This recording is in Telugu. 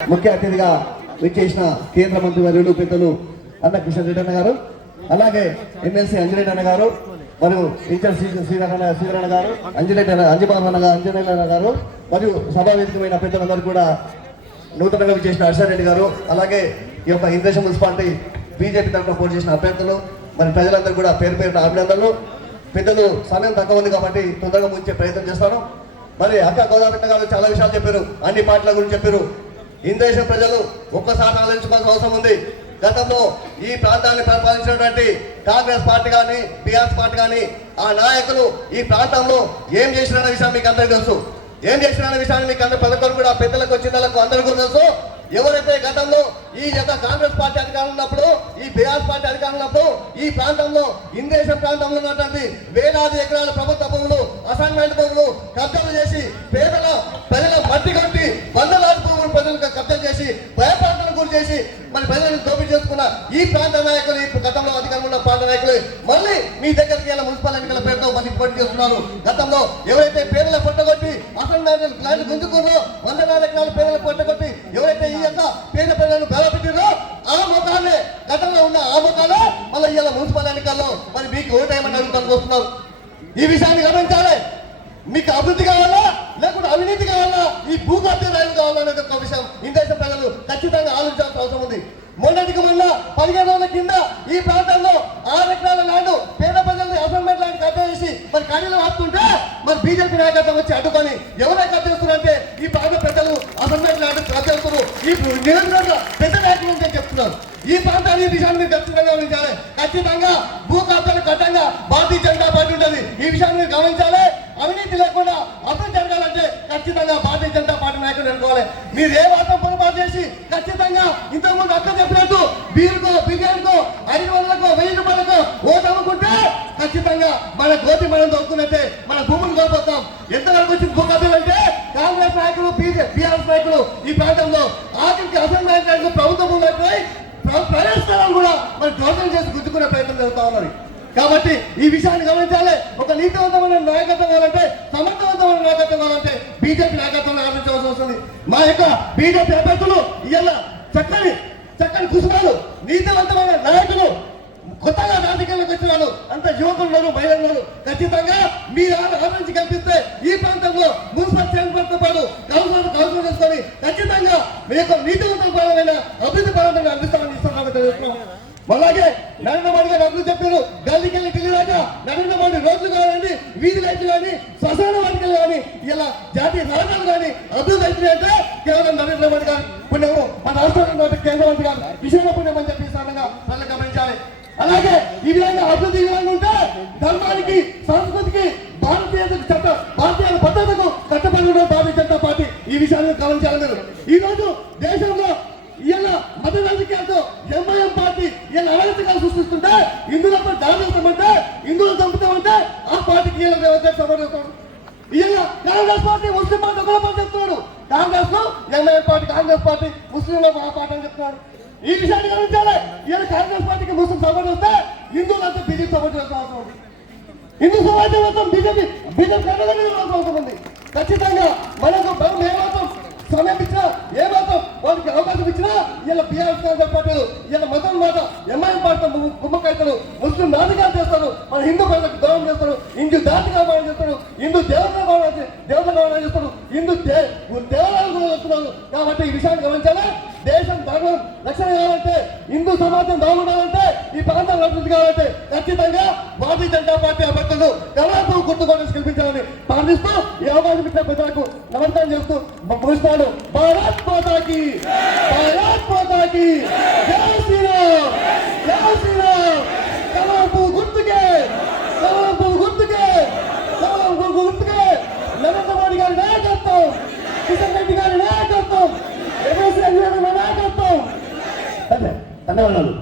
ముఖ్య అతిథిగా విచ్చేసిన కేంద్ర మంత్రి వర్యులు పెద్దలు అన్న కిషన్ రెడ్డి అన్న గారు, అలాగే ఎమ్మెల్సీ అంజిరెడ్డి అన్న గారు, మరియు ఇన్ఛార్జ్ శ్రీధరణ గారు, అంజనేయులు అన్న గారు, మరియు సభావేదికమైన పెద్దలందరూ కూడా నూతనంగా విచ్చేసిన హర్షారెడ్డి గారు, అలాగే ఈ యొక్క ఇంద్రేశం మున్సిపాలిటీ బీజేపీ తరఫున పోటీ చేసిన అభ్యర్థులు, మరి ప్రజలందరూ కూడా పేరు పేరున అభినందనలు. పెద్దలు సమయం తక్కువ ఉంది కాబట్టి తొందరగా ముగించే ప్రయత్నం చేస్తాను. మరి అక్క గోదావరి గారు చాలా విషయాలు చెప్పారు, అన్ని పార్టీల గురించి చెప్పారు. ఇంద్రేశం ప్రజలు ఒక్కసారి ఆలోచించుకోవాల్సిన అవసరం ఉంది. గతంలో ఈ ప్రాంతాన్ని పరిపాలించినటువంటి కాంగ్రెస్ పార్టీ కానీ బీఆర్ఎస్ పార్టీ కానీ ఆ నాయకులు ఈ ప్రాంతంలో ఏం చేసినన్న విషయం మీకు అందరికీ తెలుసు. ఏం చేసినన్న విషయాన్ని మీకు అందరూ ప్రతి కూడా పెద్దలకు చిన్నలకు అందరికీ తెలుసు. ఎవరైతే గతంలో ఈ యొక్క కాంగ్రెస్ పార్టీ అధికారం ఉన్నప్పుడు, ఈ బీఆర్ఎస్ పార్టీ అధికారం ఉన్నప్పుడు ఈ ప్రాంతంలో ఇంద్రేశం ప్రాంతంలో ఉన్నటువంటి వేలాది ఎకరాల ప్రభుత్వ భూములు, అసైన్మెంట్ భూములు కబ్జాలు చేసి ప్రజల మట్టి కొట్టి వందలాది భూములు ప్రజలకు కబ్జా చేసి భయప్రాంతాలకు గురి చేసి మరి ప్రజలను దోపిడీ చేసుకున్న ఈ ప్రాంత నాయకులు, ఈ గతంలో అధికారంలో ఉన్న ప్రాంత నాయకులు మళ్ళీ మీ దగ్గరికి వెళ్ళి మున్సిపల్ ఎన్నికల పేరుతో మళ్ళీ పోటీ చేస్తున్నారు. గతంలో ఎవరైతే పేర్ల పొట్టగొట్టి అసైన్మెంట్ ప్లాన్ గుంజుకున్నారో, వందలాది ఎకరాల పేర్ల పొట్టగొట్టి ఎవరైతే ఈ యొక్క పేద ప్రజలను బలపెట్టిరో ఆ ముఖాలే గతంలో ఉన్న ఆ ముఖాలే మళ్ళీ ఇవాళ మున్సిపల్ ఎన్నికల్లో మరి మీకు ఓటేయమని అడుగుతాను వస్తున్నారు. ఈ విషయాన్ని గమనించాలి. మీకు అభివృద్ధి కావాలా లేకుంటే అవినీతి కావాలా, ఈ భూగర్భ రైలు కావాలా అనేది ఒక విషయం ఇందేశ ప్రజలు ఖచ్చితంగా ఆలోచించాల్సిన అవసరం ఉంది. మొన్నటికి మొన్న 15 రోజుల కింద ఈ ప్రాంతంలో 6 ఎకరాల ల్యాండ్ పేద ప్రజల్ని అసైన్మెంట్ ల్యాండ్ కబ్జా చేసి మరి ఖాళీలో ఆపుతుంటే మరి బీజేపీ నాయకత్వం వచ్చి అడ్డుకొని ఎవరైనా కబ్జేస్తున్నారంటే ఈ ప్రాంత ప్రజలు అసైన్మెంట్ ల్యాండ్ కబ్జేస్తున్నారు, ఈ నిరంతరంగా పెద్ద నాయకులు అని చెప్తున్నారు. ఈ ప్రాంతాన్ని విషయాన్ని మీరు ఖచ్చితంగా గమనించాలి. ఖచ్చితంగా భూ కబ్జాలు కట్టంగా భారతీయ జనతా పార్టీ ఉంటుంది. ఈ విషయాన్ని మీరు గమనించాలి. అవినీతి లేకుండా అభివృద్ధి జరగాలంటే ఖచ్చితంగా భారతీయ జనతా పార్టీ నాయకులు అనుకోవాలి. మీరు ఏ మాత్రం పొరపాటు చేసి ఖచ్చితంగా ఇంతకుముందు అక్క చెప్పినట్టు బీరుకో బిర్యానీకో 500లకు 1000 రూపాయలకు ఓటు అమ్ముకుంటే ఖచ్చితంగా మన గోతి మనం దొరుకుతున్నట్టే మన భూములు కోల్పోతాం. ఎంతవరకు వచ్చింది భూ కబ్జాలు అంటే కాంగ్రెస్ నాయకులు బీఆర్ఎస్ నాయకులు ఈ ప్రాంతంలో ఆఖరికి అసెంబ్లీ నాయకులు ప్రభుత్వం ఉన్నట్టు ప్రైవేట్ స్థలాలు కూడా మరి దోషం చేసి గుర్తుకునే ప్రయత్నం జరుగుతూ ఉన్నది. కాబట్టి ఈ విషయాన్ని గమనించాలి. ఒక నీతివంతమైన నాయకత్వం కావాలంటే, సమర్థవంతమైన నాయకత్వం కావాలంటే బీజేపీ నాయకత్వాన్ని ఆలోచించవలసి వస్తుంది. మా యొక్క బీజేపీ అభ్యర్థులు ఇవాళ చక్కని కుసుమాలు, నీతివంతమైన నాయకులు, కొత్తగా రాజకీయాలకు వచ్చిన వాళ్ళు అంత యువకులు మహిళలు ఖచ్చితంగా మీరు ఆలోచించి కల్పిస్తే ఈ ప్రాంతంలో మున్సిపల్ చైర్మన్తో పాటు కౌన్సిలర్ చేసుకొని ఖచ్చితంగా మీ యొక్క నీతివంతమైన అభివృద్ధి పరంగా అందిస్తామని ఇస్తున్నాం. అలాగే నరేంద్ర మోడీ గారు అభివృద్ధి చెప్పారు. గల్లీకి వెళ్ళి ఢిల్లీ దాకా నరేంద్ర మోడీ రోడ్లు కావాలని, వీధి లైట్లు కానీ, శ్మశాన వాటికలు కానీ, ఇలా జాతీయ రహదారులు కానీ అభివృద్ధి అవుతున్నాయి అంటే కేవలం నరేంద్ర మోడీ గారు పుణ్యము, మన రాష్ట్రంలో కేంద్ర మంత్రి గారు విషయంలో పుణ్యం అని చెప్పి సాధంగా ప్రజలు గమనించాలి. అలాగే ఈ విధంగా అభివృద్ధి విధంగా ఉంటే ధర్మానికి, సంస్కృతికి, భారతీయ భద్రతకు కట్టబడి భారతీయ జనతా పార్టీ ఈ విషయాన్ని గమనించాలి. మీరు ఈ రోజు దేశంలో ఇలా మత రాజకీయాలతో ఎంఐఎం పార్టీ ఇలా అరాచకాలు సృష్టిస్తుంటే, హిందువులపై దాడి చేస్తామంటే, హిందువులు చంపుతామంటే ఆ పార్టీకి సమర్థిస్తాడు. ఇలా కాంగ్రెస్ పార్టీ ముస్లిం పార్టీ ఒకలా పార్టీ చెప్తున్నాడు. కాంగ్రెస్ లో ఎంఐఎం పార్టీ, కాంగ్రెస్ పార్టీ ముస్లింలో ఆ పార్టీ అని చెప్తున్నాడు. ఈ విషయాన్ని గమనించాలి. ఇలా కాంగ్రెస్ పార్టీకి ముస్లిం సపోర్ట్ వస్తే హిందువులంతా బీజేపీ సపోర్ట్ చేసిన అవసరం ఉంది. హిందూ సమాజం మొత్తం బీజేపీ అవసరం ఉంది. ఖచ్చితంగా మనకు ఏమాత్రం సమయం ఇచ్చినా, ఏమాత్రం వారికి అవకాశం ఇచ్చినా ఇలా బీఆర్ఎస్ కాంగ్రెస్ పార్టీలు ఇలా మతం మాట ఎంఐఎం పార్టీ కుమ్మకైతారు, ముస్లిం రాజకీయాలు చేస్తారు, మన హిందూ ప్రజలకు దూరం చేస్తారు, హిందూ జాతిగా భావన చేస్తారు, హిందూ దేవతగా భావన చేస్తారు, హిందూ దేవాలయాలు కూడా చేస్తున్నారు. కాబట్టి ఈ విషయాన్ని గమనించాలి. దేశం ధర్మం రక్షణ కావాలంటే, హిందూ సమాజం బాగుండాలంటే, ఈ ప్రాంతం అభివృద్ధి కావాలంటే ఖచ్చితంగా భారతీయ జనతా పార్టీ అభ్యర్థులు కమలాపు గుర్తుకోవడానికి కల్పించాలని ప్రార్థిస్తూ ఈ అవకాశం ఇచ్చిన ప్రజలకు నమస్కారం చేస్తూ ముగిస్తాను. భారత్ మాతాకి, భారత్ మాతాకి జై శ్రీరామ్, జై శ్రీరామ్. కమలాపు గుర్తుకే, కమలాపు గుర్తుకే, కమలాపు గుర్తుకే. నరేంద్ర మోడీ గారి నాయకత్వం, కిషన్ రెడ్డి గారి నాయకత్వం, నాయకత్వం. ధన్యవాదాలు.